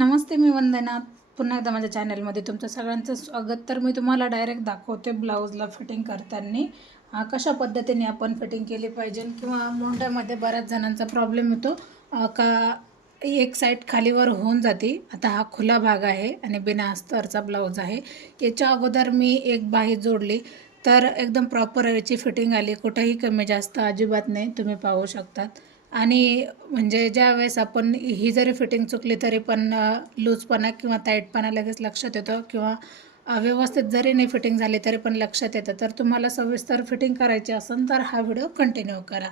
नमस्ते मी वंदना पुन्हा एकदा माझ्या चॅनलमध्ये तुमचं सगळ्यांचं स्वागत. तर मी तुम्हाला डायरेक्ट दाखवते ब्लाऊजला फिटिंग करताना. कशा पद्धतीने आपण फिटिंग केली पाहिजे किंवा मोंढ्यामध्ये बऱ्याच जणांचा प्रॉब्लेम येतो. का एक साईड खालीवर होऊन जाते. आता हा खुला भाग आहे आणि बिना अस्तरचा ब्लाऊज आहे. याच्या अगोदर मी एक बाही जोडली. तर एकदम प्रॉपर याची फिटिंग आली. कुठंही कमी जास्त अजिबात नाही. तुम्ही पाहू शकतात. आणि म्हणजे ज्या वेळेस आपण ही जरी फिटिंग चुकली तरी पण लूजपणा किंवा टाईटपणा लगेच लक्षात येतो किंवा व्यवस्थित जरी नाही फिटिंग झाली तरी पण लक्षात येतं. तर तुम्हाला सविस्तर फिटिंग करायची असेल तर हा व्हिडिओ कंटिन्यू करा.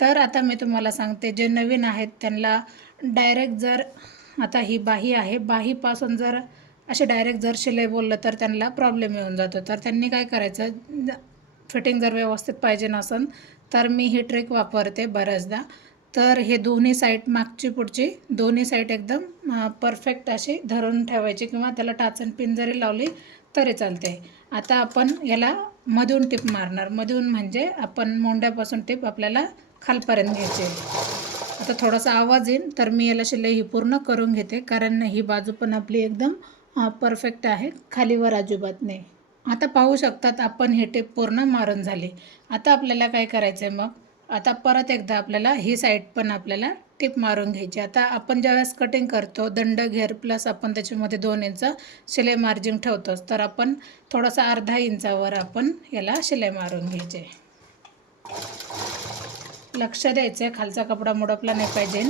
तर आता मी तुम्हाला सांगते जे नवीन आहेत त्यांना डायरेक्ट जर आता ही बाही आहे बाहीपासून जर असे डायरेक्ट जर शिलाई बोललं तर त्यांना प्रॉब्लेम येऊन जातो. तर त्यांनी काय करायचं फिटिंग जर व्यवस्थित पाहिजे नसेल तर मी ही ट्रिक वापरते बऱ्याचदा. तर हे दोन्ही साईड मागची पुढची दोन्ही साईड एकदम परफेक्ट अशी धरून ठेवायची किंवा त्याला टाचण पिन जरी लावली तरी चालते. आता आपण याला मधून टिप मारणार. मधून म्हणजे आपण मोंड्यापासून टिप आपल्याला खालपर्यंत घ्यायची आता थोडासा आवाज येईल तर मी याला शिलाई ही पूर्ण करून घेते कारण ही बाजू पण आपली एकदम परफेक्ट आहे खालीवर अजिबात नाही. आता पाहू शकतात आपण हे टेप पूर्ण मारून झाली. आता आपल्याला काय करायचं आहे मग? आता परत एकदा आपल्याला ही साईड पण आपल्याला टिप मारून घ्यायची. आता आपण ज्यावेळेस कटिंग करतो दंड घेर प्लस आपण त्याच्यामध्ये दोन इंच शिलाई मार्जिन ठेवतोच तर आपण थोडासा अर्धा इंचावर आपण याला शिलाई मारून घ्यायचे. लक्ष द्यायचं आहे खालचा कपडा मुडपला नाही पाहिजे.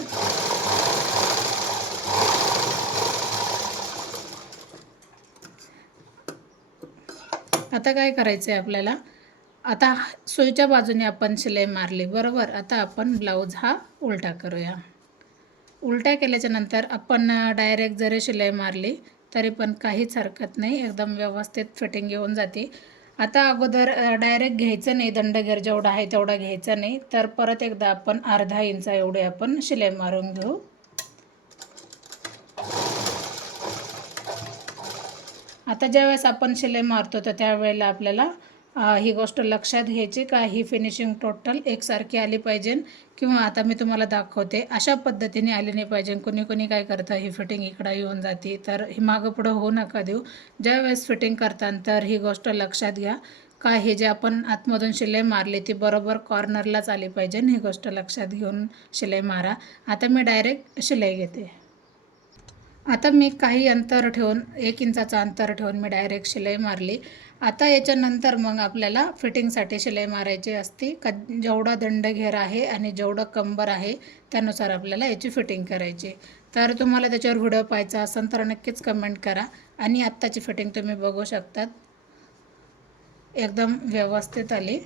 आता काय करायचं आहे आपल्याला? आता सुईच्या बाजूने आपण शिलाई मारली बरोबर? आता आपण ब्लाऊज हा उलटा करूया. उलटा केल्याच्यानंतर आपण डायरेक्ट जरी शिलाई मारली तरी पण काहीच हरकत नाही. एकदम व्यवस्थित फिटिंग येऊन जाते. आता अगोदर डायरेक्ट घ्यायचं नाही. दंडगेर जेवढा आहे तेवढा घ्यायचा नाही. तर परत एकदा आपण अर्धा इंचा एवढे आपण शिलाई मारून घेऊ. आता ज्यावेळेस आपण शिलाई मारतो तर त्यावेळेला आपल्याला ही गोष्ट लक्षात घ्यायची का ही फिनिशिंग टोटल एकसारखी आली पाहिजे किंवा आता मी तुम्हाला दाखवते अशा पद्धतीने आली नाही पाहिजे. कोणी कोणी काय करतं ही फिटिंग इकडं येऊन जाते तर ही मागं पुढं होऊ नका देऊ. ज्यावेळेस फिटिंग करताना तर ही गोष्ट लक्षात घ्या. का हे जे आपण आतमधून शिलाई मारली ती बरोबर कॉर्नरलाच आली पाहिजे ही गोष्ट लक्षात घेऊन शिलाई मारा. आता मी डायरेक्ट शिलाई घेते. आता मी काही अंतर ठेवून एक इंचाचं अंतर ठेवून मी डायरेक्ट शिलाई मारली. आता याच्यानंतर मग आपल्याला फिटिंगसाठी शिलाई मारायची असते. क जेवढा दंड घेर आहे आणि जेवढं कंबर आहे त्यानुसार आपल्याला याची फिटिंग करायची. तर तुम्हाला त्याच्यावर व्हिडिओ पाहायचा असेल तर नक्कीच कमेंट करा. आणि आत्ताची फिटिंग तुम्ही बघू शकतात. एकदम व्यवस्थित आली.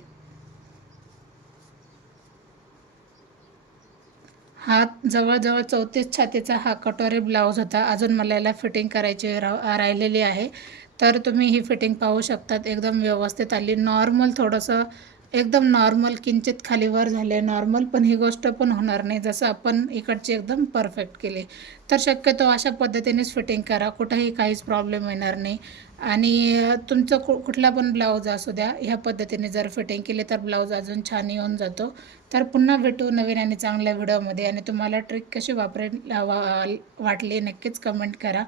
हा जवळजवळ चौतीस छातीचा हा कटोरी ब्लाऊज होता. अजून मला याला फिटिंग करायची रा राहिलेली आहे. तर तुम्ही ही फिटिंग पाहू शकतात. एकदम व्यवस्थित आली. नॉर्मल थोडंसं एकदम नॉर्मल किंचित खालीवर झाले नॉर्मल पण ही गोष्ट पण होणार नाही. जसं आपण इकडची एकदम परफेक्ट केली. तर शक्यतो अशा पद्धतीनेच फिटिंग करा. कुठंही काहीच प्रॉब्लेम येणार नाही. आणि तुमचं कु कुठला पण ब्लाऊज असू द्या ह्या पद्धतीने जर फिटिंग केली तर ब्लाऊज अजून छान येऊन जातो. तर पुन्हा भेटू नवीन आणि चांगल्या व्हिडिओमध्ये आणि तुम्हाला ट्रिक कशी वापरेल वा वाटली नक्कीच कमेंट करा.